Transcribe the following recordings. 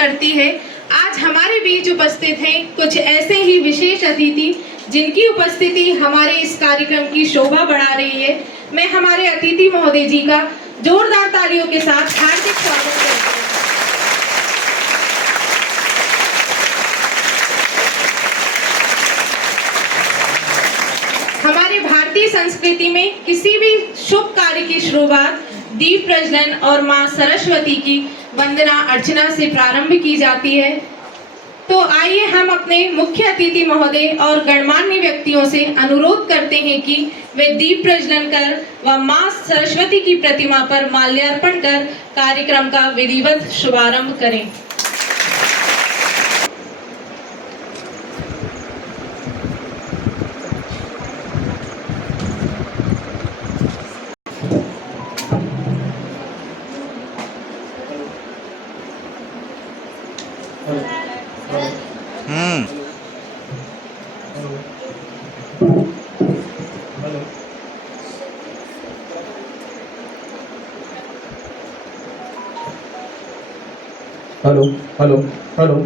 करती है। आज हमारे बीच उपस्थित हैं कुछ ऐसे ही विशेष अतिथि जिनकी उपस्थिति हमारे इस कार्यक्रम की शोभा बढ़ा रही है। मैं हमारे अतिथि महोदय जी का जोरदार तालियों के साथ हार्दिक स्वागत करती हूँ। हमारे भारतीय संस्कृति में किसी भी शुभ कार्य की शुरुआत दीप प्रज्वलन और मां सरस्वती की वंदना अर्चना से प्रारंभ की जाती है। तो आइए हम अपने मुख्य अतिथि महोदय और गणमान्य व्यक्तियों से अनुरोध करते हैं कि वे दीप प्रज्वलन कर व मां सरस्वती की प्रतिमा पर माल्यार्पण कर कार्यक्रम का विधिवत शुभारंभ करें। Hello hello hello.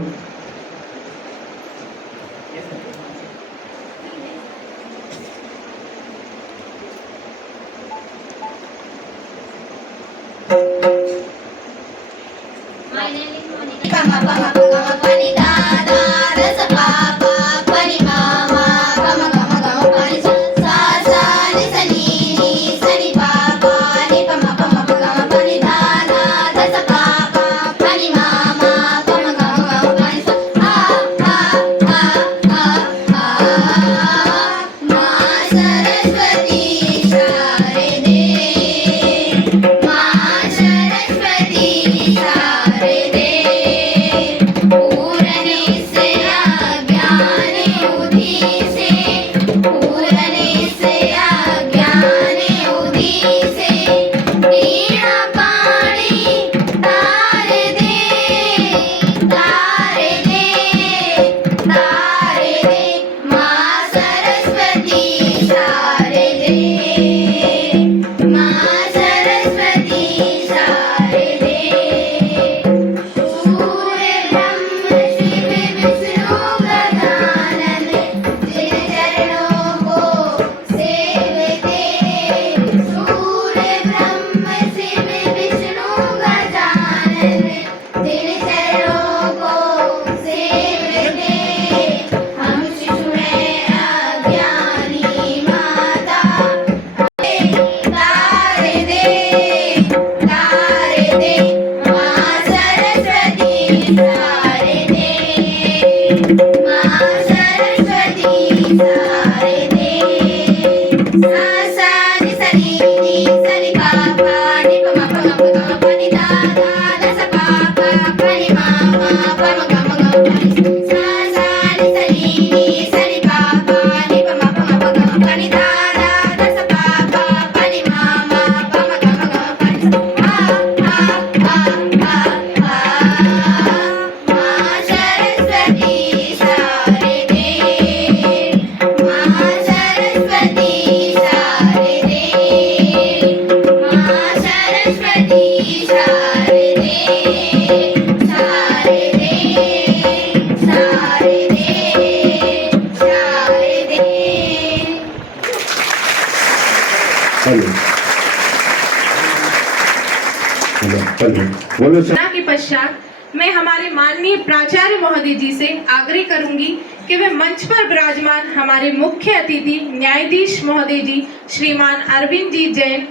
के पश्चात मैं हमारे माननीय प्राचार्य महोदय जी से आग्रह करूंगी कि वे मंच पर विराजमान हमारे मुख्य अतिथि न्यायाधीश महोदय जी श्रीमान अरविंद जी जैन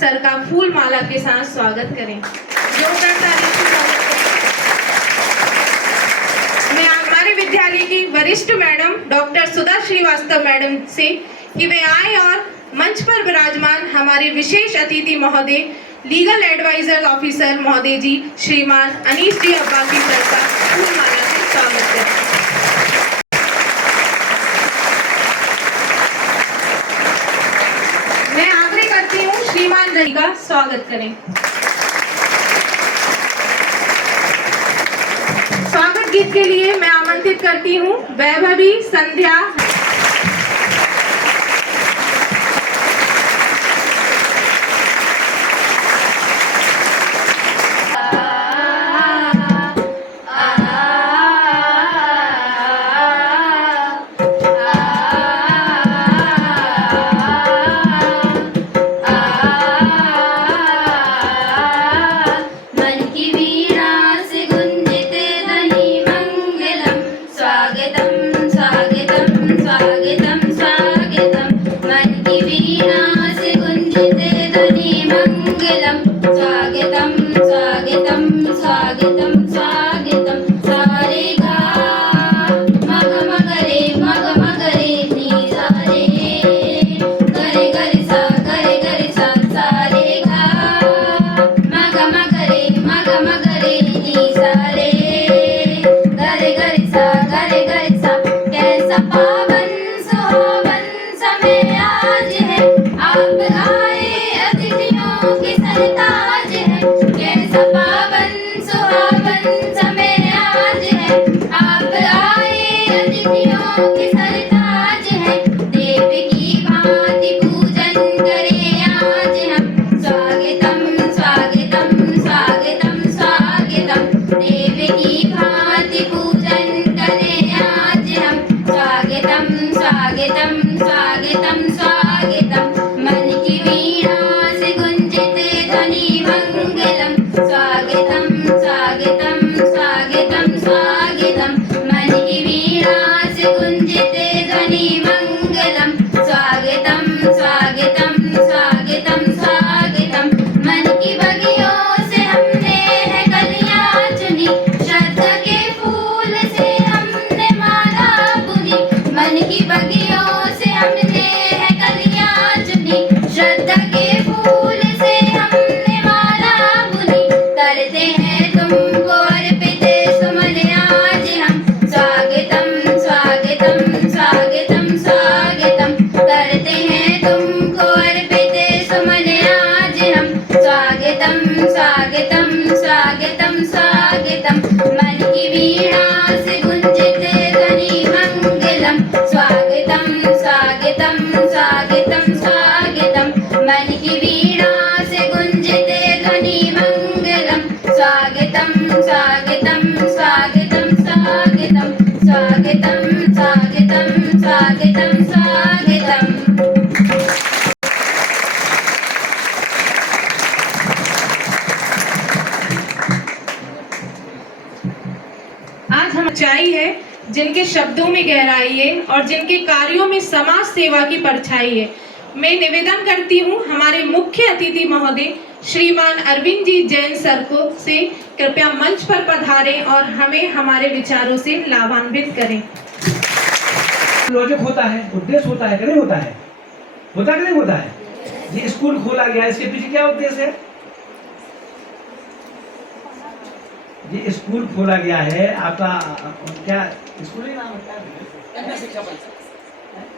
सर का फूल माला के साथ स्वागत करें। मैं हमारे विद्यालय की वरिष्ठ मैडम डॉक्टर सुधा श्रीवास्तव मैडम से कि वे आए और मंच पर विराजमान हमारे विशेष अतिथि महोदय लीगल एडवाइजर ऑफिसर महोदय जी श्रीमान अनीश जी अब्बासी सर का फूल माला से स्वागत करें। मैं आग्रह करती हूँ श्रीमान जी का स्वागत करें। स्वागत गीत के लिए मैं आमंत्रित करती हूँ वैभवी संध्या मंगलम स्वागतम स्वागतम स्वागतम स्वागतम सारे गा मग मग रे नी सा रे गरे गरे सा सारे गा मग मग रे नी सा रे गरे गरे सा कैसा पावन सुहावन समय आज है आप आए अतिथियों की सरताज है कैसा पावन सुहावन समय आज है आप आए अतिथियों की सरताज है देव की भांति पूजन करें आज हम स्वागतम स्वागतम स्वागतम स्वागतम देव की भांति पूजन करें आज हम स्वागतम स्वागतम स्वागतम स्वागतम मन की वीणा से गुंजित ध्वनि मंगलम स्वागतम स्वागतम स्वागतम स्वागतम मन की वीणा से गुंजित ध्वनि मंगलम स्वागतम स्वागतम स्वागतम स्वागतम मन की बगियों से हमने है कलियां चुनी श्रद्धा के फूल से हमने माला बुनी मन की बगियों से हमने है कलियां चुनी श्रद्धा के फूल से हमने माला बुनी करते हैं तुमको अर्पित सुमन आज हम स्वागतम स्वागतम स्वागतम स्वागतम करते हैं तुमको अर्पित सुमन आज हम स्वागतम स्वागतम स्वागतम स्वागतम मन की वीणा से गुंजित ध्वनि मंगलम स्वागतम स्वागतम स्वागतम स्वागतम मन की वीणा से गुंजित ध्वनि मंगलम स्वागतम स्वागतम स्वागतम स्वागतम स्वागतम स्वागतम स्वागतम स्वागतम। आज हम सच्चाई है जिनके शब्दों में गहराई है और जिनके कार्यों में समाज सेवा की परछाई है। मैं निवेदन करती हूँ हमारे मुख्य अतिथि महोदय श्रीमान अरविंद जी जैन सर को से कृपया मंच पर पधारें और हमें हमारे विचारों से लाभान्वित करें। लॉजिक होता है, उद्देश्य होता है कि नहीं होता है? होता कि नहीं होता है? ये स्कूल खोला गया, इसके पीछे क्या उद्देश्य है? ये स्कूल खोला गया है आपका क्या स्कूल का नाम है? कन्या शिक्षा परिषद।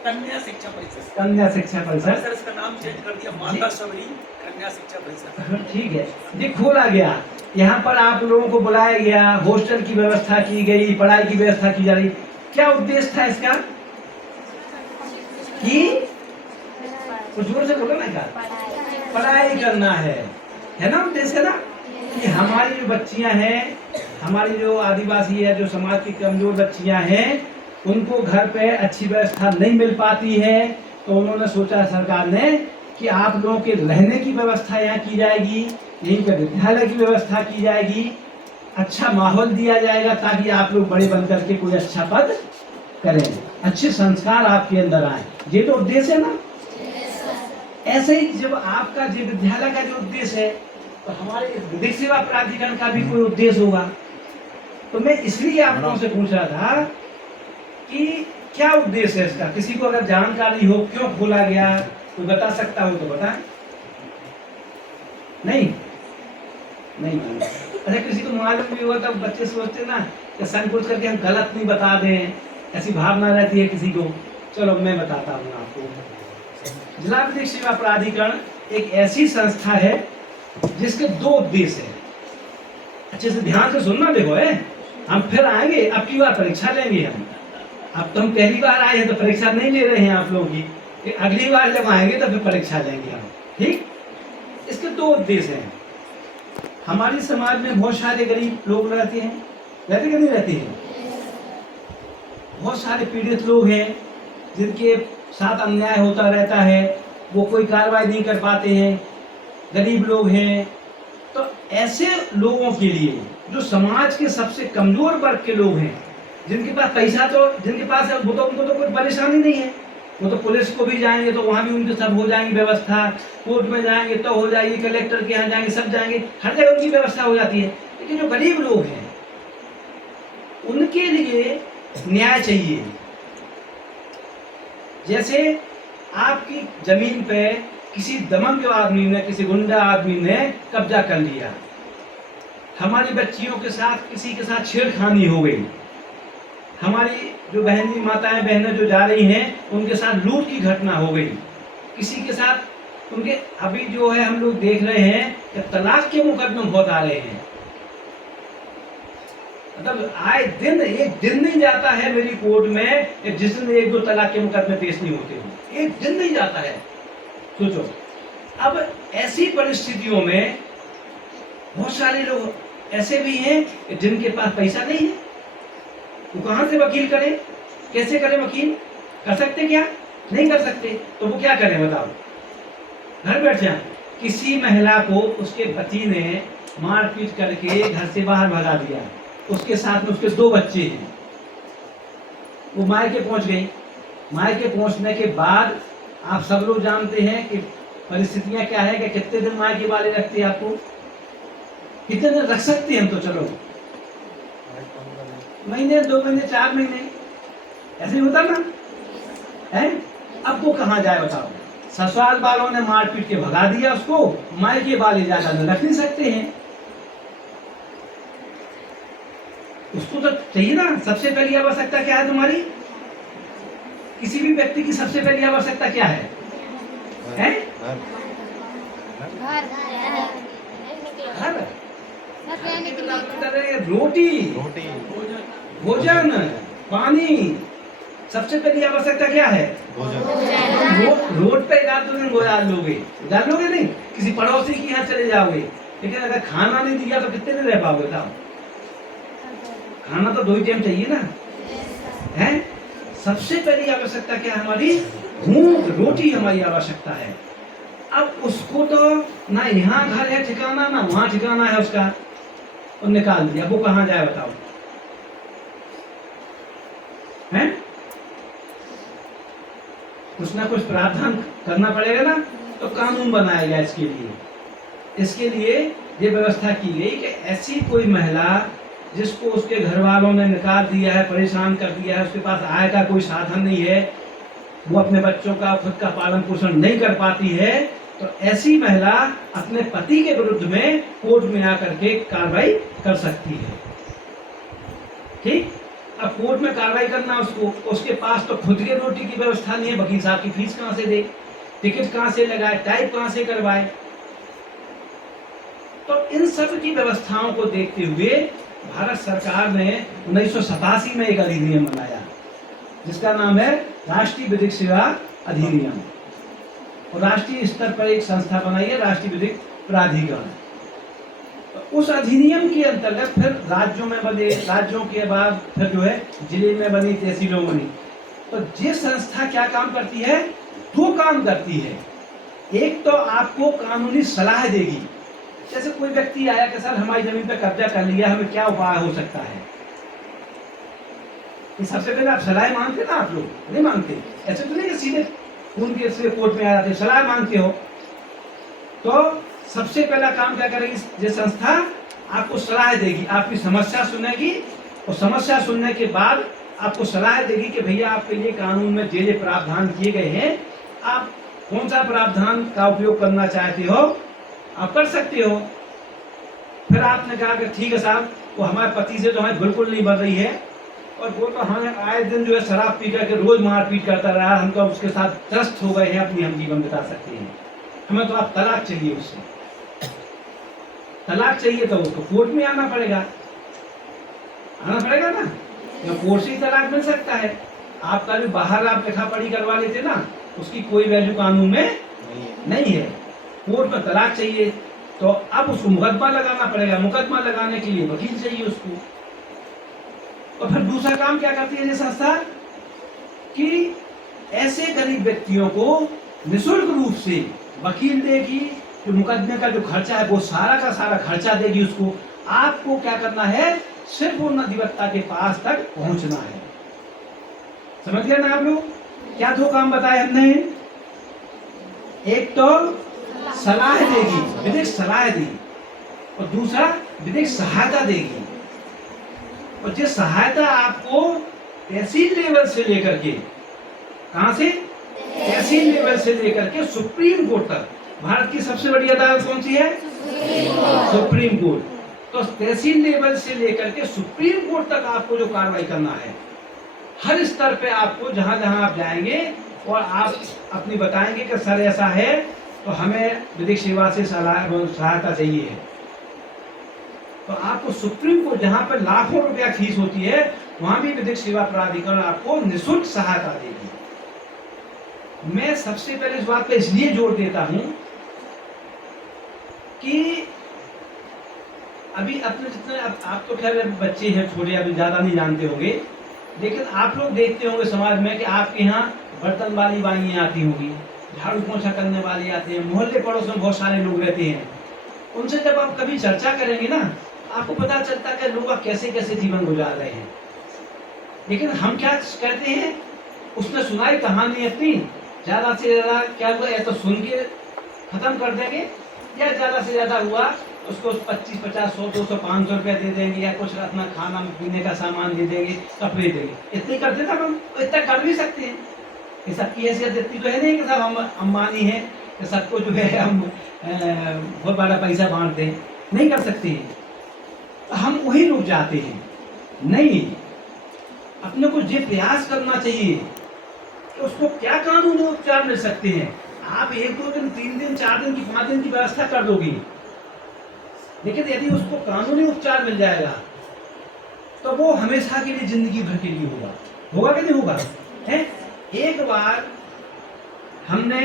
कन्या शिक्षा परिषद। कन्या शिक्षा परिषद। सर इसका नाम चेंज कर दिया माता सबरी कन्या शिक्षा परिषद। ठीक है, ये खोला गया, यहाँ पर आप लोगों को बुलाया गया, हॉस्टल की व्यवस्था की गई, पढ़ाई की व्यवस्था की जा रही। क्या उद्देश्य था इसका? कि कुछ जोर से बोलो ना, क्या पढ़ाई करना है ना उद्देश्य, है ना? कि हमारी जो बच्चियां हैं, हमारी जो आदिवासी है, जो समाज की कमजोर बच्चियां हैं, उनको घर पे अच्छी व्यवस्था नहीं मिल पाती है, तो उन्होंने सोचा सरकार ने कि आप लोगों के रहने की व्यवस्था यहाँ की जाएगी, यहीं पे विद्यालय की व्यवस्था की जाएगी, अच्छा माहौल दिया जाएगा ताकि आप लोग बड़े बन करके कोई अच्छा पद करें, अच्छे संस्कार आपके अंदर आए। ये तो उद्देश्य है ना। ऐसे ही जब आपका जो विद्यालय का जो उद्देश्य है, तो हमारे विधिक सेवा प्राधिकरण का भी कोई उद्देश्य होगा। तो मैं इसलिए आप लोगों से पूछ रहा था कि क्या उद्देश्य है इसका। किसी को अगर जानकारी हो क्यों खोला गया तो बता सकता हो तो बता। नहीं अच्छा, किसी को मालूम भी होगा तब बच्चे सोचते ना कि संकोच करके हम गलत नहीं बता दें, ऐसी भावना रहती है किसी को। चलो मैं बताता हूँ आपको। जिला विधिक सेवा प्राधिकरण एक ऐसी संस्था है जिसके दो उद्देश्य है। अच्छे से ध्यान से सुनना। देखो हम फिर आएंगे, अब की बार परीक्षा लेंगे हम। अब तो हम पहली बार आए हैं तो परीक्षा नहीं ले रहे हैं आप लोगों की, अगली बार जब आएंगे तो फिर परीक्षा लेंगे हम। ठीक, इसके दो उद्देश्य हैं। हमारे समाज में बहुत सारे गरीब लोग रहते हैं, रहते कि नहीं रहते हैं? बहुत सारे पीड़ित लोग हैं जिनके साथ अन्याय होता रहता है, वो कोई कार्रवाई नहीं कर पाते हैं, गरीब लोग हैं। तो ऐसे लोगों के लिए जो समाज के सबसे कमजोर वर्ग के लोग हैं, जिनके पास पैसा तो जिनके पास है, वो तो उनको तो कोई परेशानी नहीं है, वो तो पुलिस को भी जाएंगे तो वहां भी उनके सब हो जाएंगी व्यवस्था, कोर्ट में जाएंगे तो हो जाएगी, कलेक्टर के यहाँ जाएंगे, सब जाएंगे, हर जगह उनकी व्यवस्था हो जाती है। लेकिन जो गरीब लोग हैं उनके लिए न्याय चाहिए। जैसे आपकी जमीन पे किसी दमंग आदमी ने, किसी गुंडा आदमी ने कब्जा कर लिया, हमारी बच्चियों के साथ किसी के साथ छेड़खानी हो गई, हमारी जो बहनी माताएं बहनें जो जा रही हैं उनके साथ लूट की घटना हो गई, किसी के साथ उनके, अभी जो है हम लोग देख रहे हैं कि तलाक के मुकदमे बहुत आ रहे हैं। मतलब आए दिन, एक दिन नहीं जाता है मेरी कोर्ट में जिस दिन 1-2 तलाक के मुकदमे पेश नहीं होते हो, एक दिन नहीं जाता है। सोचो, अब ऐसी परिस्थितियों में बहुत सारे लोग ऐसे भी हैं जिनके पास पैसा नहीं है, वो कहां से वकील करें, कैसे करें वकील, कर सकते क्या, नहीं कर सकते, तो वो क्या करें बताओ, घर बैठ जाए। किसी महिला को उसके पति ने मारपीट करके घर से बाहर भगा दिया, उसके साथ में उसके 2 बच्चे हैं, वो मायके पहुंच गई। मायके पहुंचने के बाद आप सब लोग जानते हैं कि परिस्थितियां क्या है, कि कितने दिन मायके वाले रखते हैं आपको, कितने दिन रख सकते हैं हम, तो चलो महीने, 2 महीने, 4 महीने, ऐसे ही होता ना है। अब वो कहाँ जाए बताओ, ससुराल वालों ने मार पीट के भगा दिया उसको, मायके वाले ज्यादा रख नहीं सकते हैं, उसको तो चाहिए ना। सबसे पहली आवश्यकता क्या है तुम्हारी, किसी भी व्यक्ति की सबसे पहली आवश्यकता क्या है, हैं? घर, रोटी, भोजन, पानी, सबसे पहली आवश्यकता क्या है, रोड पे 1-2 दिन गुजार लोगे नहीं, किसी पड़ोसी के यहाँ चले जाओगे, लेकिन अगर खाना नहीं दिया तो कितने दिन रह पाओगे बताओ, खाना तो 2 ही टाइम चाहिए ना, है। सबसे पहली आवश्यकता क्या है हमारी, भूख, रोटी हमारी आवश्यकता है। अब उसको तो ना यहाँ घर है ठिकाना, ना वहां ठिकाना है उसका, और निकाल दिया, वो कहाँ जाए बताओ, हैं? कुछ ना कुछ प्रावधान करना पड़ेगा ना, तो कानून बनाया गया इसके लिए। इसके लिए ये व्यवस्था की गई कि ऐसी कोई महिला जिसको उसके घर वालों ने निकाल दिया है, परेशान कर दिया है, उसके पास आय का कोई साधन नहीं है, वो अपने बच्चों का खुद का पालन पोषण नहीं कर पाती है, तो ऐसी महिला अपने पति के विरुद्ध में कोर्ट में आकर के कार्रवाई कर सकती है। ठीक, अब कोर्ट में कार्रवाई करना उसको, उसके पास तो खुद के रोटी की व्यवस्था नहीं है, वकील साहब की फीस कहां से दे, टिकट कहां से लगाए, टाइप कहां से करवाए। तो इन सब की व्यवस्थाओं को देखते हुए भारत सरकार ने 1987 में एक अधिनियम बनाया जिसका नाम है राष्ट्रीय विधिक सेवा अधिनियम, और राष्ट्रीय स्तर पर एक संस्था बनाई है राष्ट्रीय विधिक प्राधिकरण। तो उस अधिनियम के अंतर्गत फिर राज्यों में बने, राज्यों के बाद फिर जो है जिले में बनी, तहसीलों में बनी। तो ये संस्था क्या काम करती है, 2 काम करती है। एक तो आपको कानूनी सलाह देगी, जैसे कोई व्यक्ति आया कि सर हमारी जमीन पर कब्जा कर लिया, हमें क्या उपाय हो सकता है, सबसे पहले आप सलाह मांगते ना, आप लोग नहीं मांगते, ऐसे तो नहीं कि सीधे खून के से कोर्ट में आ जाते, सलाह मांगते हो। तो सबसे पहला काम क्या करेगी ये संस्था, आपको सलाह देगी, आपकी समस्या सुनेगी, और समस्या सुनने के बाद आपको सलाह देगी कि भैया आपके लिए कानून में जे प्रावधान किए गए हैं, आप कौन सा प्रावधान का उपयोग करना चाहते हो, आप कर सकते हो। फिर आपने कहा कि ठीक है साहब, वो हमारे पति से तो हमें बिल्कुल नहीं बन रही है, और वो तो हमें आए दिन जो है शराब पी करके रोज मारपीट करता रहा, हम तो उसके साथ त्रस्त हो गए हैं, अपनी हम जीवन बिता सकते हैं, हमें तो आप तलाक चाहिए, उससे तलाक चाहिए तो उसको कोर्ट में आना पड़ेगा ना, या कोर्ट से ही तलाक मिल सकता है। आपका जो बाहर आप लिखा पढ़ी करवा लेते ना, उसकी कोई वैल्यू कानून में नहीं है, कोर्ट में तलाक चाहिए तो अब उसको मुकदमा लगाना पड़ेगा, मुकदमा लगाने के लिए वकील चाहिए उसको। और फिर दूसरा काम क्या करती है ये संस्था, कि ऐसे गरीब व्यक्तियों को निःशुल्क रूप से वकील देगी, जो मुकदमे का जो खर्चा है वो सारा का सारा खर्चा देगी उसको। आपको क्या करना है, सिर्फ उन अधिवक्ता के पास तक पहुंचना है, समझ गए ना आप लोग। क्या दो काम बताए हमने? एक तो सलाह देगी, विधिक सलाह दी, और दूसरा विधिक सहायता देगी। और जो सहायता आपको तहसील लेवल से लेकर के, कहां से? तहसील लेवल से लेकर के सुप्रीम कोर्ट तक। भारत की सबसे बड़ी अदालत कौन सी है? Supreme court. तो तहसील लेवल से लेकर के सुप्रीम कोर्ट तक आपको जो कार्रवाई करना है, हर स्तर पे आपको, जहां जहां आप जाएंगे और आप अपनी बताएंगे कि सर ऐसा है तो हमें विधिक सेवा से सहायता चाहिए है, तो आपको सुप्रीम कोर्ट, जहां पर लाखों रुपया फीस होती है, वहां भी विधिक सेवा प्राधिकरण आपको निःशुल्क सहायता देगी। मैं सबसे पहले इस बात पे इसलिए जोर देता हूं कि अभी अपने जितने, आप तो खैर बच्चे हैं छोटे, अभी ज्यादा नहीं जानते होंगे, लेकिन आप लोग देखते होंगे समाज में कि आपके यहाँ बर्तन वाली बाइयाँ आती होंगी, झाड़ू पोछा करने वाले आते हैं, मोहल्ले पड़ोस में बहुत सारे लोग रहते हैं। उनसे जब आप कभी चर्चा करेंगे ना, आपको पता चलता है कि लोग कैसे कैसे जीवन गुजार रहे हैं। लेकिन हम क्या कहते हैं, उसने सुनाई कहानी अपनी, ज्यादा से ज्यादा क्या हुआ, या तो सुन के खत्म कर देंगे, या ज्यादा से ज्यादा हुआ उसको 25, 50, 100, 200, 500 रुपया दे देंगे, या कुछ अपना खाना पीने का सामान दे देंगे, कपड़े देंगे। इतने करते ना, हम इतना कर भी सकते हैं। ये सबकी हैसियत इतनी तो है नहीं कि सब हम अंबानी हैं कि सबको जो है हम बहुत बड़ा पैसा बांटते हैं, नहीं कर सकते हैं। तो हम वही रुक जाते हैं। नहीं, अपने को ये प्रयास करना चाहिए कि उसको क्या कानूनी उपचार मिल सकते हैं। आप 1, 2 दिन, 3 दिन, 4 दिन की, 5 दिन की व्यवस्था कर दोगी, लेकिन यदि उसको कानूनी उपचार मिल जाएगा तो वो हमेशा के लिए, जिंदगी भर के लिए होगा। होगा कि नहीं होगा? है? एक बार हमने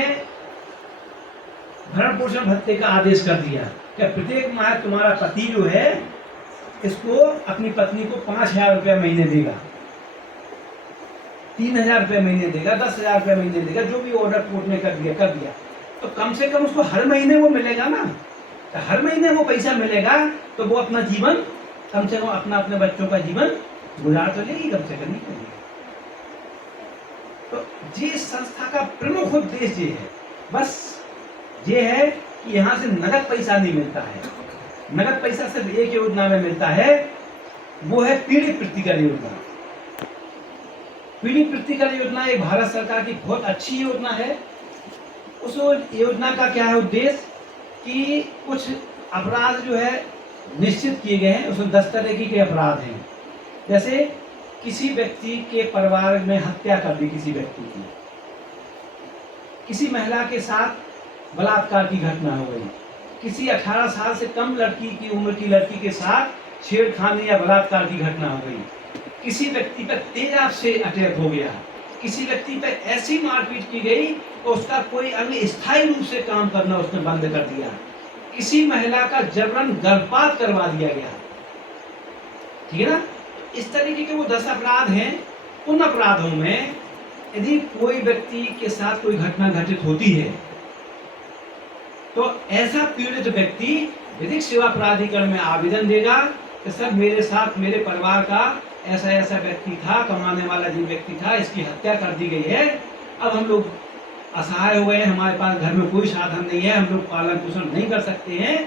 भरण पोषण भत्ते का आदेश कर दिया कि प्रत्येक माह तुम्हारा पति जो है, इसको अपनी पत्नी को 5,000 रुपया महीने देगा, 3,000 रुपया महीने देगा, 10,000 रुपया महीने देगा, जो भी ऑर्डर कोर्ट ने कर दिया। तो कम से कम उसको हर महीने वो मिलेगा ना। तो हर महीने वो पैसा मिलेगा तो वो अपना जीवन, कम से कम अपने बच्चों का जीवन गुजार तो लेगी, कम से कम नहीं करेगी। तो ये संस्था का प्रमुख उद्देश्य ये है, बस ये है कि यहाँ से नगद पैसा नहीं मिलता है। नगद पैसा सिर्फ एक योजना में मिलता है, वो है पीड़ित प्रतिकर योजना। पीड़ित प्रतिकर योजना एक भारत सरकार की बहुत अच्छी योजना है। उस योजना का क्या है उद्देश्य कि कुछ अपराध जो है निश्चित किए गए हैं, उसमें 10 तरह के अपराध हैं। जैसे किसी व्यक्ति के परिवार में हत्या कर दी, किसी व्यक्ति की, किसी महिला के साथ बलात्कार की घटना हो गई, किसी 18 साल से कम लड़की की उम्र की लड़की के साथ छेड़खानी या बलात्कार की घटना हो गई, किसी व्यक्ति पर तेजाब से अटैक हो गया, किसी व्यक्ति पर ऐसी मारपीट की गई तो उसका कोई अंग स्थायी रूप से काम करना उसने बंद कर दिया, किसी महिला का जबरन गर्भपात करवा दिया गया, ठीक है ना। इस तरीके के वो 10 अपराध हैं। उन अपराधों में यदि कोई व्यक्ति के साथ कोई घटना घटित होती है तो ऐसा पीड़ित व्यक्ति विधिक सेवा प्राधिकरण में आवेदन देगा कि सर मेरे साथ मेरे परिवार का ऐसा ऐसा व्यक्ति था, कमाने वाला जो व्यक्ति था, इसकी हत्या कर दी गई है, अब हम लोग असहाय हो गए हैं, हमारे पास घर में कोई साधन नहीं है, हम लोग पालन पोषण नहीं कर सकते हैं।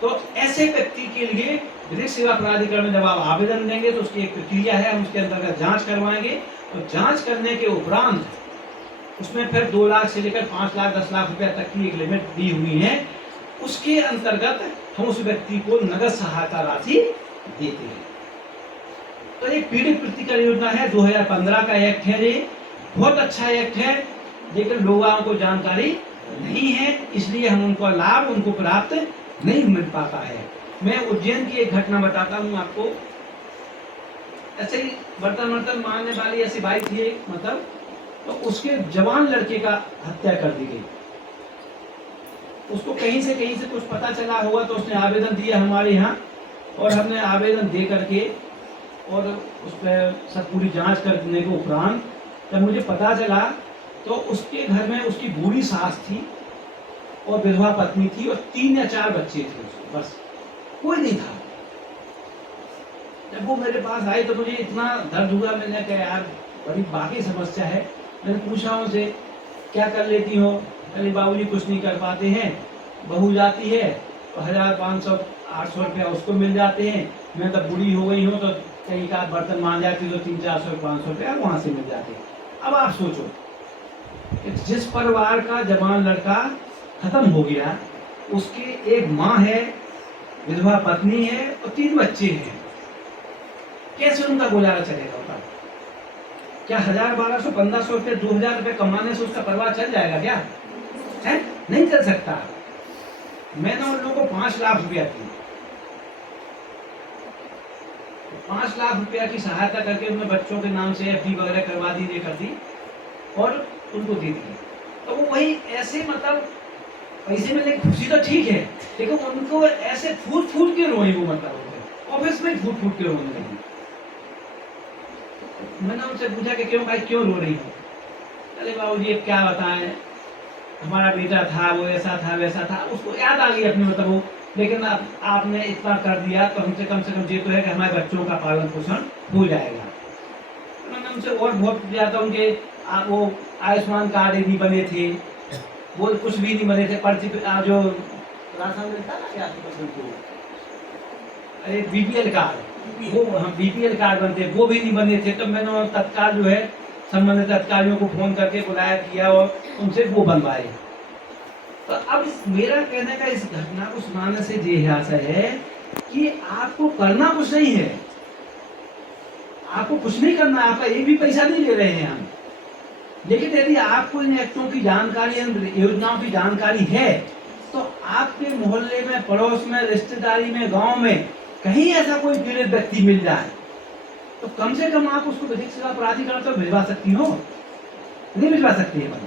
तो ऐसे व्यक्ति के लिए विधिक सेवा प्राधिकरण में जब आप आवेदन देंगे तो उसकी एक प्रक्रिया है, हम उसके अंतर्गत जांच करवाएंगे और जांच करने के उपरांत उसमें फिर 2 लाख से लेकर 5 लाख 10 लाख रुपए तक की एक लिमिट दी हुई है। उसके अंतर्गत हम उस व्यक्ति को नगद सहायता राशि देते हैं। तो ये पीड़ित प्रतिकर योजना है, 2015 का एक्ट है। ये बहुत अच्छा एक्ट है, लेकिन लोगों को जानकारी नहीं है, इसलिए हम उनको लाभ उनको प्राप्त नहीं मिल पाता है। मैं उज्जैन की एक घटना बताता हूँ आपको। ऐसे ही बर्तन मारने वाली ऐसी बाई थी, मतलब तो उसके जवान लड़के का हत्या कर दी गई। उसको कहीं से कुछ पता चला होगा तो उसने आवेदन दिया हमारे यहाँ, और हमने आवेदन दे करके और उस पर सब पूरी जांच करने के उपरांत जब मुझे पता चला तो उसके घर में उसकी बूढ़ी सास थी और विधवा पत्नी थी और 3 या 4 बच्चे थे उसको, बस कोई नहीं था। जब वो मेरे पास आई तो मुझे इतना दर्द हुआ, मैंने कहा यार बड़ी बाकी समस्या है, मैंने पूछा उनसे क्या कर लेती हो, अरे बाबूजी कुछ नहीं कर पाते हैं, बहू जाती है तो 1500 800 रुपया उसको मिल जाते हैं, मैं तो बूढ़ी हो गई हूँ तो कहीं का बर्तन मान जाती तो 300-400 500 रुपया वहाँ से मिल जाते। अब आप सोचो कि जिस परिवार का जवान लड़का खत्म हो गया, उसके एक माँ है, विधवा पत्नी है और 3 बच्चे हैं, कैसे उनका गुजारा चलेगा होता? क्या 1000-1200-1500 रुपये 2000 रुपये कमाने से उसका परिवार चल जाएगा क्या? है नहीं चल सकता। मैंने उन लोगों को 5 लाख रुपया दी, 5 लाख रुपया की सहायता करके उन्हें बच्चों के नाम से एफडी वगैरह करवा दी, ये कर दी और उनको दे दी। तो वो वही ऐसे मतलब पैसे मिलने की खुशी तो ठीक है, लेकिन उनको ऐसे फूट फूट के रोए वो, मतलब ऑफिस में फूट फूट के रोने लगी। मैंने उनसे पूछा कि क्यों भाई क्यों रो रही हो? अरे बाबूजी अब क्या बताएं, हमारा बेटा था वो ऐसा था वैसा था, उसको याद आ गई अपनी मतलब वो, लेकिन अब आपने इतना कर दिया तो हमसे कम से कम ये तो है कि हमारे बच्चों का पालन पोषण हो जाएगा। मैंने उनसे और बहुत ज़्यादा उनके वो आयुष्मान कार्ड नहीं बने थे, वो कुछ भी नहीं बने थे, पर्ची जो राशन मिलता ना क्या को, अरे बीपीएल कार्ड, वो हम बीपीएल कार्ड बनते वो भी नहीं बने थे। तो मैंने तत्काल जो है संबंधित अधिकारियों को फोन करके बुलाया किया और उनसे वो बनवाए। तो अब मेरा कहने का इस घटना को सुनाने से ये आशा है कि आपको करना कुछ नहीं है, आपको कुछ नहीं करना, आपका एक भी पैसा नहीं ले रहे हैं हम, लेकिन यदि आपको इन एक्टों की जानकारी, इन योजनाओं की जानकारी है तो आपके मोहल्ले में, पड़ोस में, रिश्तेदारी में, गांव में कहीं ऐसा कोई पीड़ित व्यक्ति मिल जाए तो कम से कम आप उसको विधिक सेवा प्राधिकरण तो भिजवा सकती हो, नहीं भिजवा सकती है?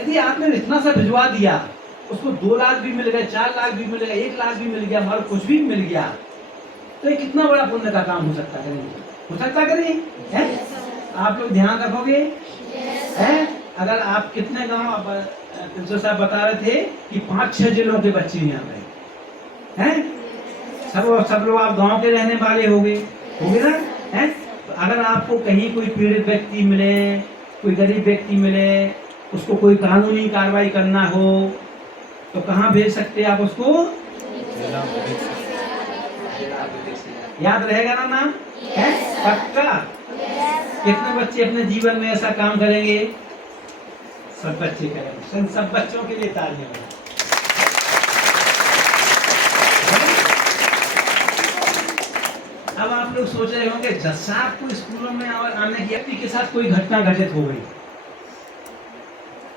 यदि आपने इतना सा भिजवा दिया, उसको 2 लाख भी मिल गए, 4 लाख भी मिल गए, 1 लाख भी मिल गया, हमारा कुछ भी मिल गया, तो ये कितना बड़ा पुण्य का काम हो सकता है, नहीं हो सकता? करें है? आप लोग ध्यान रखोगे है? अगर आप कितने गांव, प्रिंसिपल साहब बता रहे थे कि 5-6 जिलों के बच्चे यहाँ पे हैं, सब लोग आप गांव के रहने वाले होंगे ना हैं? तो अगर आपको कहीं कोई पीड़ित व्यक्ति मिले, कोई गरीब व्यक्ति मिले, उसको कोई कानूनी कार्रवाई करना हो तो कहाँ भेज सकते हैं आप उसको? याद रहेगा ना नाम है? पक्का? कितने बच्चे अपने जीवन में ऐसा काम करेंगे? सब बच्चे करेंगे। सब बच्चों के लिए तालियां। अब आप लोग सोच रहे होंगे जैसा आपको स्कूलों में आने की व्यक्ति के साथ कोई घटना घटित हो गई,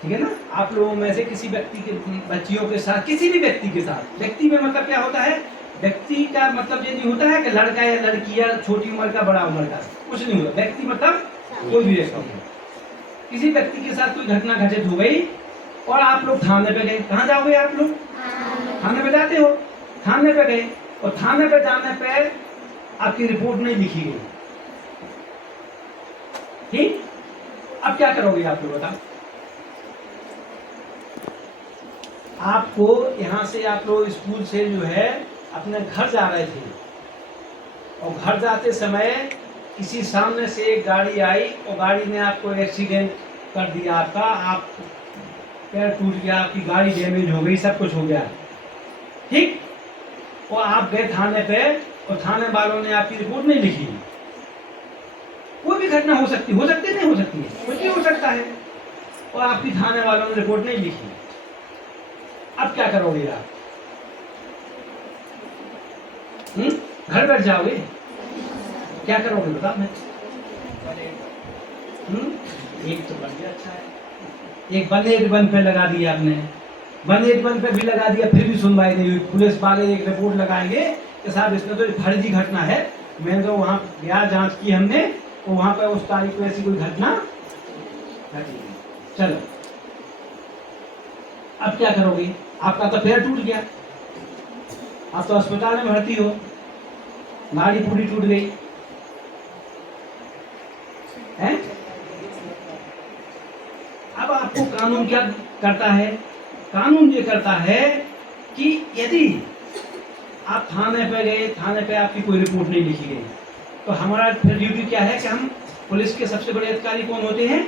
ठीक है ना, आप लोगों में से किसी व्यक्ति के बच्चियों के साथ, किसी भी व्यक्ति के साथ, व्यक्ति में मतलब क्या होता है, व्यक्ति का मतलब ये नहीं होता है कि लड़का या लड़की या छोटी उम्र का बड़ा उम्र का, कुछ नहीं होता। व्यक्ति मतलब कोई भी व्यक्ति हो, किसी व्यक्ति के साथ कोई घटना घटित हो गई और आप लोग थाने पे गए। कहाँ जाओगे आप लोग? थाने पे जाते हो। थाने पे गए और थाने पे जाने पे आपकी रिपोर्ट नहीं लिखी गई, ठीक? अब क्या करोगे आप लोग बताओ? आपको यहाँ से आप लोग स्कूल से जो है अपने घर जा रहे थे और घर जाते समय किसी सामने से एक गाड़ी आई और गाड़ी ने आपको एक्सीडेंट कर दिया, आपका आप पैर टूट गया, आपकी गाड़ी डैमेज हो गई, सब कुछ हो गया, ठीक? और आप गए थाने पे और थाने वालों ने आपकी रिपोर्ट नहीं लिखी। कोई भी घटना हो सकती नहीं हो सकती है, कुछ भी हो सकता है, और आपकी थाने वालों ने रिपोर्ट नहीं लिखी। अब क्या करोगे आप? घर बैठ जाओगे? क्या करोगे बता? मैं एक तो बन गया, अच्छा है, एक 181 पे लगा दिया आपने, 181 पे भी लगा दिया, फिर भी सुनवाई नहीं हुई। पुलिस वाले एक रिपोर्ट लगाएंगे कि साहब इसमें तो फर्जी घटना है, मैंने तो वहाँ गया जांच की हमने, तो वहाँ पर उस तारीख को ऐसी कोई घटना घटी। चलो अब क्या करोगे? आपका तो पैर टूट गया, आप तो अस्पताल में भर्ती हो, नाड़ी पूरी टूट गई है। अब आपको कानून क्या करता है? कानून ये करता है कि यदि आप थाने पे गए, थाने पे आपकी कोई रिपोर्ट नहीं लिखी गई, तो हमारा ड्यूटी क्या है कि हम पुलिस के सबसे बड़े अधिकारी कौन होते हैं?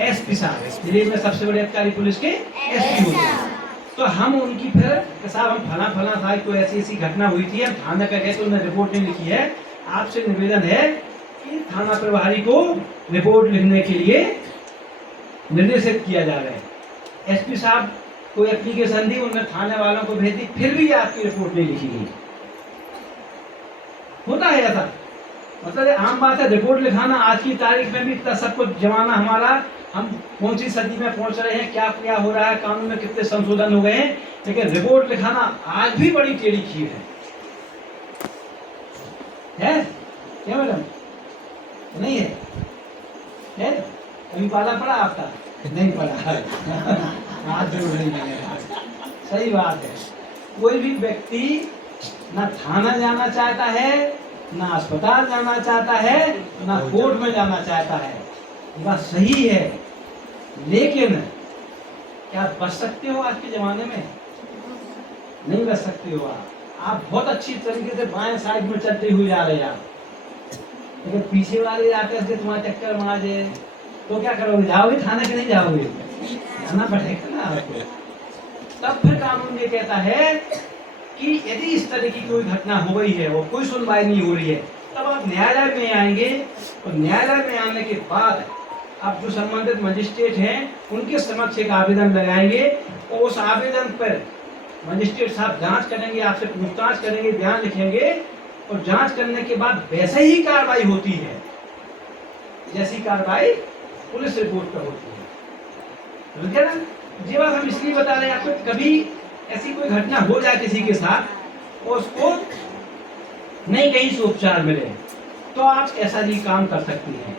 एसपी साहब, जिले में सबसे बड़े अधिकारी पुलिस के एसपी होते हैं। तो हम उनकी फिर कि साहब हम फला फला था, कोई ऐसी ऐसी घटना हुई थी, हम थाना का गए तो उन्होंने रिपोर्ट नहीं लिखी है, आपसे निवेदन है कि थाना प्रभारी को रिपोर्ट लिखने के लिए निर्देशित किया जा रहा है। एसपी साहब कोई एप्लीकेशन दी, उन्होंने थाने वालों को भेज दी, फिर भी आपकी रिपोर्ट नहीं लिखी गई। होता है ऐसा, मतलब आम बात है रिपोर्ट लिखाना। आज की तारीख में भी इतना सब कुछ जमाना हमारा, हम कौन सी सदी में पहुंच रहे हैं, क्या क्या हो रहा है, कानून में कितने संशोधन हो गए हैं, लेकिन रिपोर्ट लिखाना आज भी बड़ी टेढ़ी खीर है क्या मैडम? नहीं है? कभी पाला पड़ा आपका? नहीं पड़ा। आज जरूर नहीं मिलेगा। सही बात है। कोई भी व्यक्ति ना थाना जाना चाहता है, ना अस्पताल जाना चाहता है, ना कोर्ट में जाना चाहता है। ये बात सही है, लेकिन क्या आप बच सकते हो आज के जमाने में? नहीं बच सकते हो। आप बहुत अच्छी तरीके से बाएं साइड में चलते हुए जा रहे हैं आप, लेकिन पीछे वाले आते हैं तुम्हारे चक्कर मार जाए तो क्या करोगे? जाओगे थाने के? नहीं जाओगे, जाना पड़ेगा ना आपको। तब फिर कानून ये कहता है कि यदि इस तरह की कोई घटना हो गई है और कोई सुनवाई नहीं हो रही है, तब आप न्यायालय में आएंगे और न्यायालय में आने के बाद आप जो संबंधित मजिस्ट्रेट हैं उनके समक्ष एक आवेदन लगाएंगे और उस आवेदन पर मजिस्ट्रेट साहब जांच करेंगे, आपसे पूछताछ करेंगे, बयान लिखेंगे और जांच करने के बाद वैसे ही कार्रवाई होती है जैसी कार्रवाई पुलिस रिपोर्ट पर होती है। समझ गए ना? ये बात हम इसलिए बता रहे हैं आपको, कभी ऐसी कोई घटना हो जाए किसी के साथ और उसको नहीं कहीं से उपचार मिले तो आप ऐसा ही काम कर सकती हैं।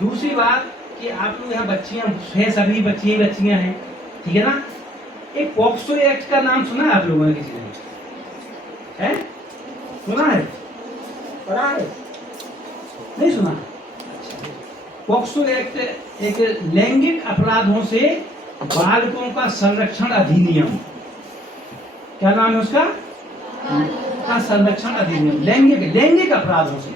दूसरी बात कि आप लोग यहाँ बच्चियां हैं, सभी बच्चियां हैं, ठीक है ना? एक पॉक्सो एक्ट का नाम सुना है आप लोगों ने? किसी ने है? सुना है? पढ़ा है? नहीं सुना? पॉक्सो एक्ट एक लैंगिक अपराधों से बालकों का संरक्षण अधिनियम, क्या नाम है उसका? का संरक्षण अधिनियम। लैंगिक अपराधों से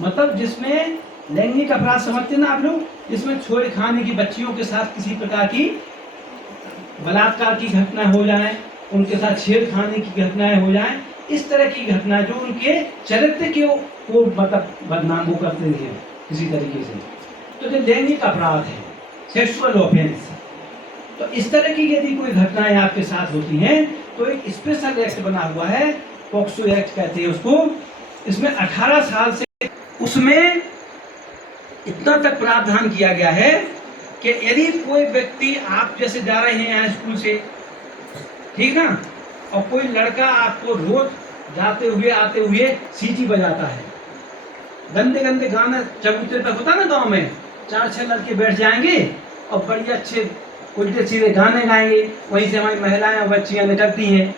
मतलब जिसमें लैंगिक अपराध समझते ना आप लोग, जिसमें छेड़खानी की बच्चियों के साथ किसी प्रकार की बलात्कार की घटना हो जाए, उनके साथ छेड़खानी की घटनाएं हो जाए, इस तरह की घटना जो उनके चरित्र को मतलब बदनाम वो करते हैं किसी तरीके से, तो जो लैंगिक अपराध है, सेक्सुअल ऑफेंस, तो इस तरह की यदि कोई घटनाएं आपके साथ होती हैं तो एक स्पेशल एक्ट बना हुआ है, पॉक्सो एक्ट कहते हैं उसको। इसमें 18 साल से उसमें इतना तक प्रावधान किया गया है कि यदि कोई व्यक्ति, आप जैसे जा रहे हैं यहाँ स्कूल से, ठीक ना, और कोई लड़का आपको रोज जाते हुए आते हुए सीटी बजाता है, गंदे गंदे गाने चबूतरे पर होता ना गांव में, 4-6 लड़के बैठ जाएंगे और बड़े अच्छे उल्टे सीधे गाने गाएंगे, वहीं से हमारी महिलाएं और बच्चियां निकलती हैं।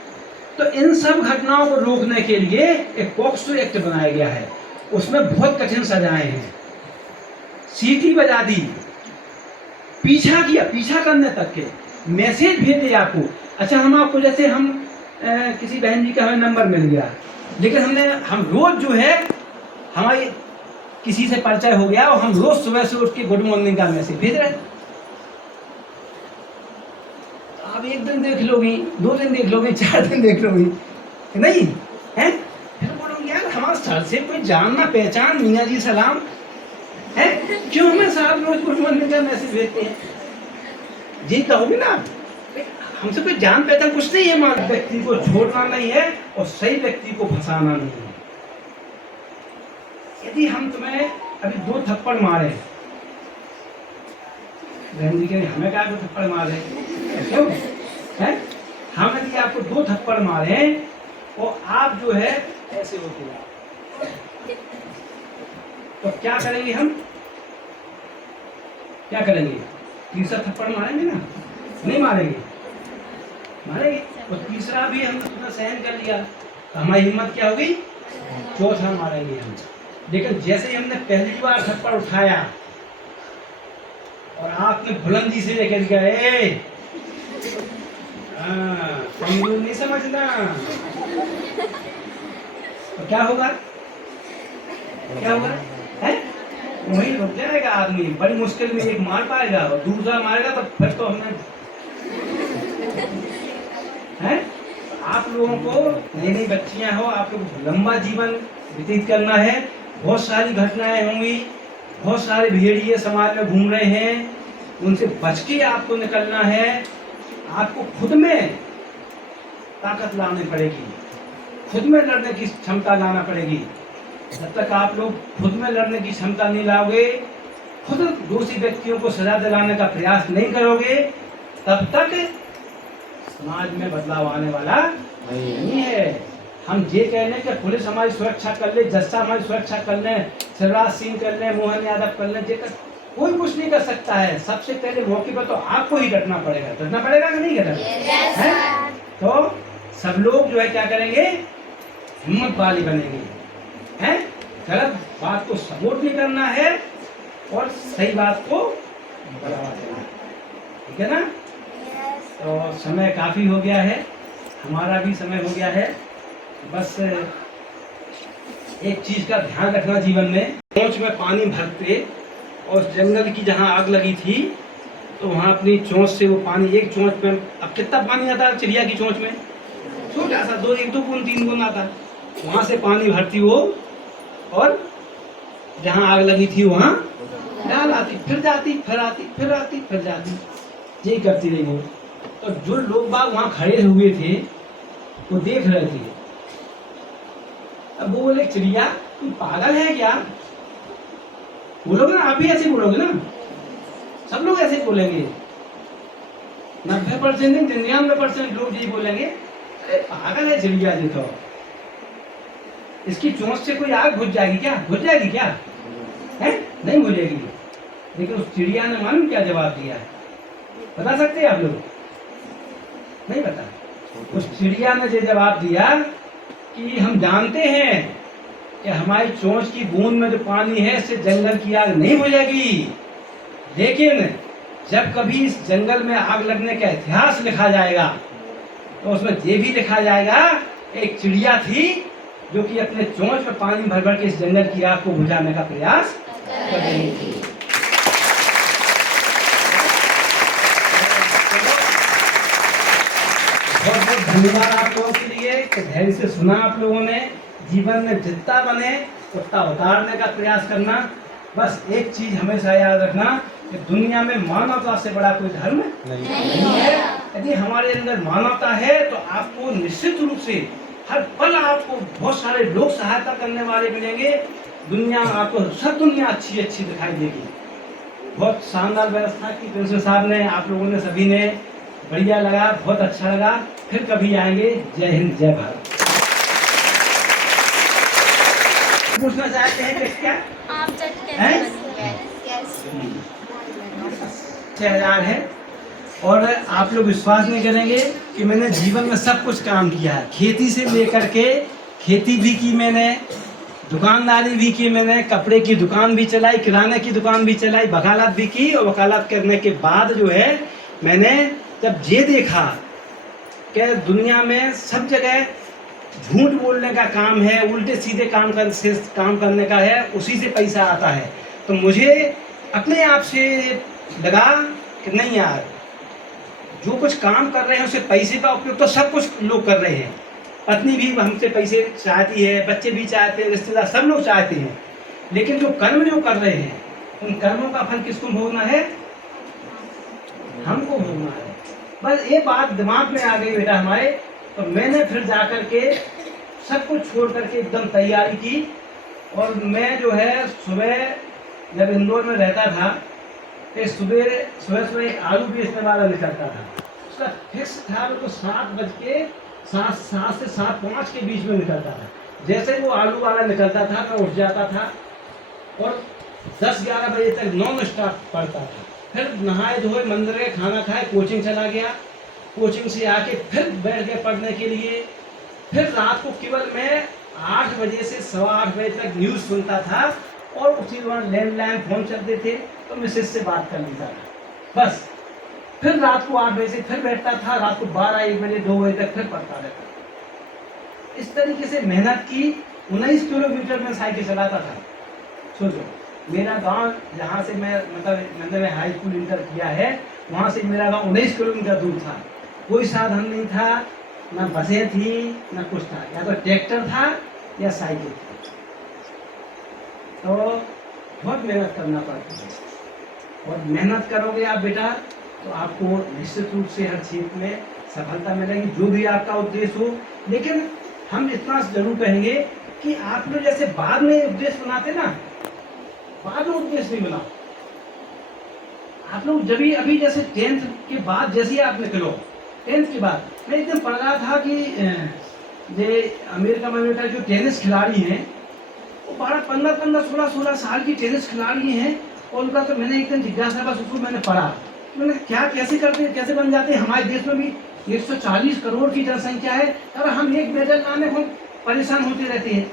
तो इन सब घटनाओं को रोकने के लिए एक पॉक्सो एक्ट बनाया गया है। उसमें बहुत कठिन सजाएं हैं। सीटी बजा दी, पीछा किया, पीछा करने तक के मैसेज भेजे आपको। अच्छा, हम आपको जैसे हम किसी बहन जी का हमें नंबर मिल गया, लेकिन हम रोज जो है हमारी किसी से परिचय हो गया और हम रोज सुबह से उठ के गुड मॉर्निंग का मैसेज भेज रहे हैं। आप एक दिन देख लोगी, 2 दिन देख लोगी, 4 दिन देख लोगी, नहीं है? फिर बोलोगे यार हमारे सर से कोई जानना पहचान मियाँ जी सलाम है, क्यों हमें साहब रोज गुड मॉर्निंग का मैसेज भेजते हैं? जी कहोगे ना, हमसे कोई जान पहचान कुछ नहीं है। मान व्यक्ति को छोड़ना नहीं है और सही व्यक्ति को फंसाना नहीं है। यदि हम तुम्हें अभी 2 थप्पड़ मारे, बहन जी के हमें क्या 2 थप्पड़ मारे, क्यों है? हम यदि आपको 2 थप्पड़ मारे और आप जो है ऐसे होते हैं, तो क्या करेंगे? हम क्या करेंगे? तीसरा थप्पड़ मारेंगे ना? नहीं मारेंगे, मारेंगे। और तीसरा भी हमने थोड़ा सहन कर लिया तो हमारी हिम्मत क्या होगी? चौथा मारेंगे हम। लेकिन जैसे ही हमने पहली बार थप्पड़ उठाया और आपने बुलंदी से लेकर गया, कमजोर नहीं समझना, तो क्या होगा? क्या होगा? है? वहीं रुक जाएगा आदमी, बड़ी मुश्किल में एक मार पाएगा और दूसरा मारेगा तो फिर तो हमने हैं। आप लोगों को नई नई बच्चियां हो, आप लोग लंबा जीवन व्यतीत करना है। बहुत सारी घटनाएं होंगी, बहुत सारे भेड़िए समाज में घूम रहे हैं, उनसे बच के आपको निकलना है। आपको खुद में ताकत लानी पड़ेगी, खुद में लड़ने की क्षमता लाना पड़ेगी। जब तक आप लोग खुद में लड़ने की क्षमता नहीं लाओगे, खुद दूसरे व्यक्तियों को सजा दिलाने का प्रयास नहीं करोगे, तब तक समाज में बदलाव आने वाला नहीं है। हम ये कह लें कि पुलिस हमारी सुरक्षा कर ले, जज साहब हमारी सुरक्षा कर लें, शिवराज सिंह कर लें, मोहन यादव कर लें, कोई कुछ नहीं कर सकता है। सबसे पहले मौके पर तो आपको ही डटना पड़ेगा। डटना पड़ेगा कि नहीं डटना है? तो सब लोग जो है क्या करेंगे, हिम्मत वाली बनेंगे, हैं? गलत बात को सपोर्ट नहीं करना है और सही बात को बढ़ावा देना है, ठीक है ना? तो समय काफी हो गया है, हमारा भी समय हो गया है। बस एक चीज का ध्यान रखना जीवन में, चोंच में पानी भरते और जंगल की जहाँ आग लगी थी तो वहाँ अपनी चोंच से वो पानी, एक चोंच में अब कितना पानी आता है चिड़िया की चोंच में? छोटा सा, 1-2 बूंद 3 बूंद आता, वहाँ से पानी भरती वो और जहाँ आग लगी थी वहाँ डाल आती, फिर जाती, फिर आती, फिर आती, फिर जाती, यही करती रही वो। तो जो लोग बाग वहाँ खड़े हुए थे वो देख रहे थे। अब वो बोले, चिड़िया तुम पागल है क्या? बोलोगे ना, आप भी ऐसे बोलोगे ना, सब लोग ऐसे बोलेंगे। 90% नहीं 99% लोग यही बोलेंगे, अरे पागल है चिड़िया, देखो इसकी चोंच से कोई आग बुझ जाएगी क्या? बुझ जाएगी क्या? है नहीं बुझेगी। लेकिन उस चिड़िया ने मालूम क्या जवाब दिया? बता सकते हैं आप लोग? नहीं बता। उस चिड़िया ने ये जवाब दिया कि हम जानते हैं कि हमारी चोंच की बूंद में जो पानी है इससे जंगल की आग नहीं बुझेगी, लेकिन जब कभी इस जंगल में आग लगने का इतिहास लिखा जाएगा तो उसमें ये भी लिखा जाएगा, एक चिड़िया थी जो कि अपने चोंच में पानी भर भर के इस जंगल की आग को बुझाने का प्रयास कर रही थी। बहुत बहुत धन्यवाद आप लोगों के लिए कि धैर्य से सुना आप लोगों ने। जीवन में जितना बने उतना उतारने का प्रयास करना। बस एक चीज हमेशा याद रखना कि दुनिया में मानवता से बड़ा कोई धर्म नहीं है। यदि हमारे अंदर मानवता है तो आपको निश्चित रूप से हर पल आपको बहुत सारे लोग सहायता करने वाले मिलेंगे। दुनिया आपको सब दुनिया अच्छी अच्छी दिखाई देगी। बहुत शानदार व्यवस्था की प्रिंसिपल साहब ने, आप लोगों ने सभी ने, बढ़िया लगा, बहुत अच्छा लगा। फिर कभी आएंगे। जय हिंद, जय भारत। पूछना चाहते हैं कि क्या आप जज हैं? कैसे 6000 है और आप लोग विश्वास नहीं करेंगे कि मैंने जीवन में सब कुछ काम किया है। खेती से लेकर के, खेती भी की मैंने, दुकानदारी भी की मैंने, कपड़े की दुकान भी चलाई, किराने की दुकान भी चलाई, वकालत भी की। और वकालत करने के बाद जो है मैंने जब ये देखा कि दुनिया में सब जगह झूठ बोलने का काम है, उल्टे सीधे काम करने का है, उसी से पैसा आता है, तो मुझे अपने आप से लगा कि नहीं यार, जो कुछ काम कर रहे हैं उसे पैसे का उपयोग तो सब कुछ लोग कर रहे हैं। पत्नी भी हमसे पैसे चाहती है, बच्चे भी चाहते हैं, रिश्तेदार सब लोग चाहते हैं, लेकिन जो कर्म जो कर रहे हैं उन कर्मों का फल किसको भोगना है? हमको भोगना है। बस ये बात दिमाग में आ गई बेटा हमारे। तो मैंने फिर जा कर के सब कुछ छोड़ करके एकदम तैयारी की। और मैं जो है सुबह जब इंदौर में रहता था तो सुबह एक आलू बेचने वाला निकलता था। उसका फिक्स था तो 7 से 7:05 के बीच में निकलता था। जैसे वो आलू वाला निकलता था मैं उठ जाता था और 10-11 बजे तक नॉन स्टॉप पढ़ता था। फिर नहाए धोए, मंदिर के खाना खाए, कोचिंग चला गया। कोचिंग से आके फिर बैठ गए पढ़ने के लिए। फिर रात को केवल मैं 8 बजे से 8:15 बजे तक न्यूज़ सुनता था और उसी दौरान लैंडलाइन फोन चलते थे तो मिसेज से बात कर लेता था बस। फिर रात को 8 बजे से फिर बैठता था, रात को 12-1 बजे 2 बजे तक फिर पढ़ता रहता। इस तरीके से मेहनत की। 19 किलोमीटर में साइकिल चलाता था, सोचो मेरा गांव जहाँ से मैंने हाई स्कूल इंटर किया है, वहाँ से मेरा गांव 19 किलोमीटर दूर था। कोई साधन नहीं था, ना बसें थी ना कुछ था, या तो ट्रैक्टर था या साइकिल थी। तो बहुत मेहनत करना पड़ता है, और मेहनत करोगे आप बेटा तो आपको निश्चित रूप से हर क्षेत्र में सफलता मिलेगी, जो भी आपका उद्देश्य हो। लेकिन हम इतना जरूर कहेंगे कि आप लोग जैसे बाद में उद्देश्य बनाते ना, बाद में उद्देश्य नहीं बनाओ। आप लोग जब भी अभी जैसे 10th के बाद जैसे ही आप निकलो, 10th के बाद मैं एक दिन पढ़ रहा था कि ये अमेरिका में बेटा जो टेनिस खिलाड़ी हैं वो 15-16 साल की टेनिस खिलाड़ी हैं, और उनका तो मैंने एक दिन जिज्ञासा बस उसको मैंने पढ़ा, मैंने क्या कैसे करते हैं, कैसे बन जाते हैं। हमारे देश में भी 140 करोड़ की जनसंख्या है, और हम एक मेडल लाने में हम परेशान होते रहते हैं।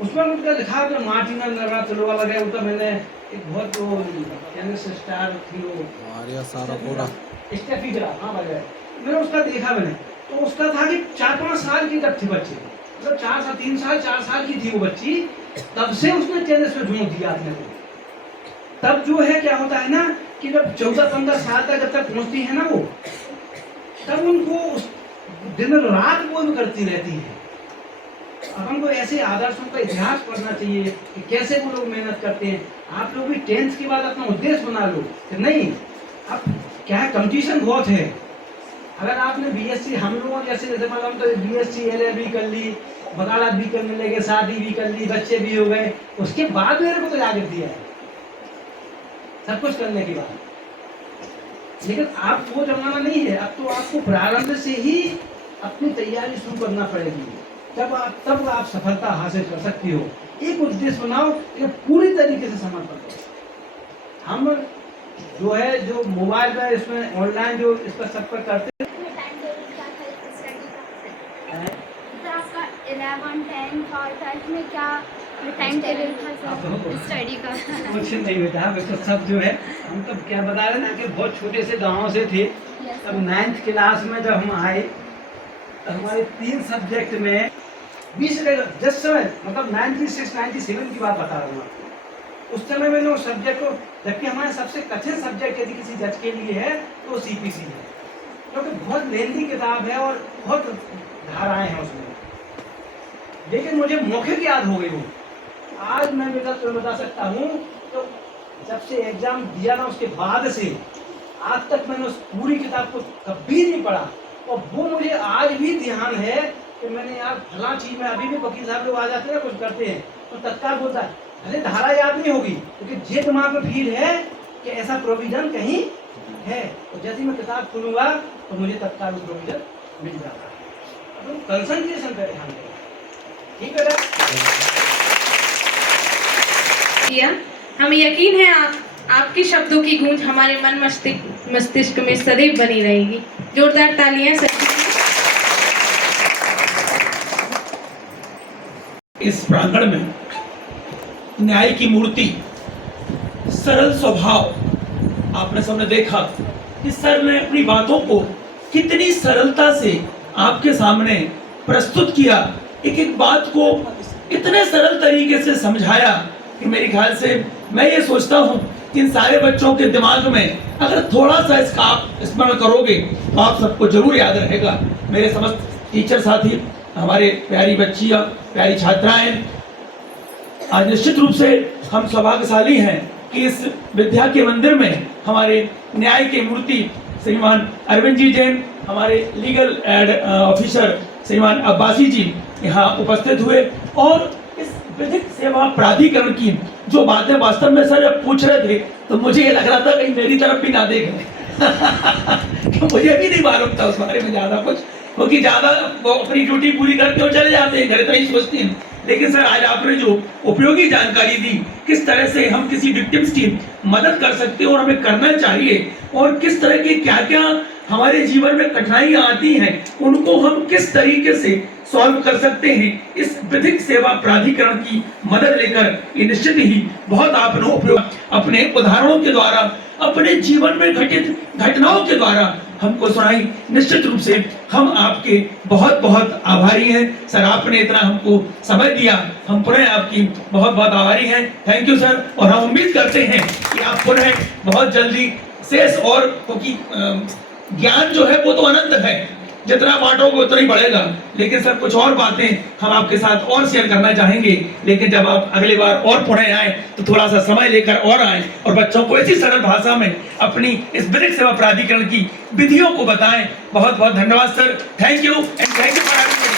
उसमें उनका लिखा था मार्टिना नवरात्रोवा वगैरह, उनका मैंने एक बहुत वो टेनिस स्टार थी वो स्टेफी ग्राफ, हाँ वगैरह, मैंने उसका देखा मैंने। तो उसका था कि 4-5 साल की जब थी बच्ची, मतलब 4 साल की थी वो बच्ची, तब से उसने टेनिस में झोंक दिया अपने को। तब जो है क्या होता है ना कि जब 14-15 साल तक जब तक पहुंचती है ना वो, तब उनको दिन रात वो करती रहती है। अब हमको ऐसे आदर्शों का इतिहास पढ़ना चाहिए कि कैसे वो लोग मेहनत करते हैं। आप लोग भी 10th के बाद अपना उद्देश्य बना लो कि नहीं, अब क्या है कंपटीशन बहुत है। अगर आपने बीएससी, हम लोगों जैसे मतलब तो बीएससी एलएलबी कर ली, वकालत भी करने लगे, शादी भी कर ली, बच्चे भी हो गए, उसके बाद मेरे को तो आगे दिया है सब कुछ करने के बाद। लेकिन आप वो जमाना नहीं है, अब तो आपको प्रारंभ से ही अपनी तैयारी शुरू करना पड़ेगी, तब आप सफलता हासिल कर सकती हो। एक उद्देश्य बनाओ, लेकिन पूरी तरीके से समर्पण करो। हम जो है जो मोबाइल में इसमें ऑनलाइन जो इस पर सब पर करते हैं, आपका 11, 10 और 12th में क्या टाइम टेबल था स्टडी का? कुछ नहीं बेटा, तो सब जो है हम तब क्या बता रहे ना कि बहुत छोटे से गाँव से थे। तब 9th क्लास में जब हम आए, हमारे 3 सब्जेक्ट में 20 जिस समय मतलब 96-97 की बात बता रहा हूँ, उस समय मैंने उस सब्जेक्ट को, जबकि हमारे सबसे कठिन सब्जेक्ट यदि किसी जज के लिए है तो सीपीसी है, क्योंकि बहुत लेंथी किताब है और बहुत धाराएं हैं उसमें। लेकिन मुझे मौखिक याद हो गई वो। आज मैं बेटा तुम्हें बता सकता हूँ, तो जब से एग्जाम दिया ना उसके बाद से आज तक मैंने उस पूरी किताब को कभी नहीं पढ़ा, और वो मुझे आज भी ध्यान है कि मैंने यार फला चीज में, अभी भी वकील साहब लोग आ जाते हैं कुछ करते हैं तो तत्काल बोलता है, अरे धारा याद नहीं होगी, क्योंकि ये दिमाग में फील है कि ऐसा प्रोविजन कहीं है, और जैसे मैं किताब खुलूंगा तो मुझे तत्काल प्रोविजन मिल जाता है। तो कंसंट्रेशन पे ध्यान दें, ठीक है किया। हमें यकीन है आपके शब्दों की गूंज हमारे मन मस्तिष्क में सदैव बनी रहेगी। जोरदार तालियां सर। इस प्रांगण में न्याय की मूर्ति, सरल स्वभाव, आपने सबने देखा कि सर ने अपनी बातों को कितनी सरलता से आपके सामने प्रस्तुत किया, एक एक बात को इतने सरल तरीके से समझाया कि मेरे ख्याल से मैं ये सोचता हूँ कि इन सारे बच्चों के दिमाग में अगर थोड़ा सा इसका आप स्मरण करोगे तो आप सबको जरूर याद रहेगा। मेरे समस्त टीचर साथी, हमारे प्यारी बच्चियाँ, प्यारी छात्राएं, आज निश्चित रूप से हम सौभाग्यशाली हैं कि इस विद्या के मंदिर में हमारे न्याय के मूर्ति श्रीमान अरविंद जी जैन, हमारे लीगल एड ऑफिसर श्रीमान अब्बासी जी यहाँ उपस्थित हुए, और इस विधिक सेवा प्राधिकरण की जो बातें वास्तव में सर जब पूछ रहे थे तो मुझे ये लग रहा था कहीं मेरी तरफ भी ना देख रहे मुझे भी नहीं मालूम था उस बारे में ज्यादा कुछ, क्योंकि ज्यादा वो अपनी ड्यूटी पूरी करके वो चले जाते हैं घर, इतना ही सोचते हैं। लेकिन सर आज आपने जो उपयोगी जानकारी दी, किस तरह से हम किसी विक्टिम्स की मदद कर सकते हैं और हमें करना चाहिए, और किस तरह की क्या क्या हमारे जीवन में कठिनाइयां आती हैं उनको हम किस तरीके से सॉल्व कर सकते हैं, इस विधिक सेवा प्राधिकरण की मदद लेकर ये निश्चित ही बहुत आपने उपयोग अपने उदाहरणों के द्वारा, अपने जीवन में घटित घटनाओं के द्वारा हमको सुनाई। निश्चित रूप से हम आपके बहुत बहुत आभारी हैं सर, आपने इतना हमको समय दिया, हम पुनः आपकी बहुत बहुत आभारी हैं। Thank you sir. और हम उम्मीद करते हैं कि आप पुनः बहुत जल्दी शेष, और क्योंकि ज्ञान जो है वो तो अनंत है, जितना बांटोगे उतना ही बढ़ेगा, लेकिन सर कुछ और बातें हम आपके साथ और शेयर करना चाहेंगे, लेकिन जब आप अगली बार और पुणे आए तो थोड़ा सा समय लेकर और आए और बच्चों को ऐसी सरल भाषा में अपनी इस विधिक सेवा प्राधिकरण की विधियों को बताएं। बहुत बहुत धन्यवाद sir. Thank you and thank you for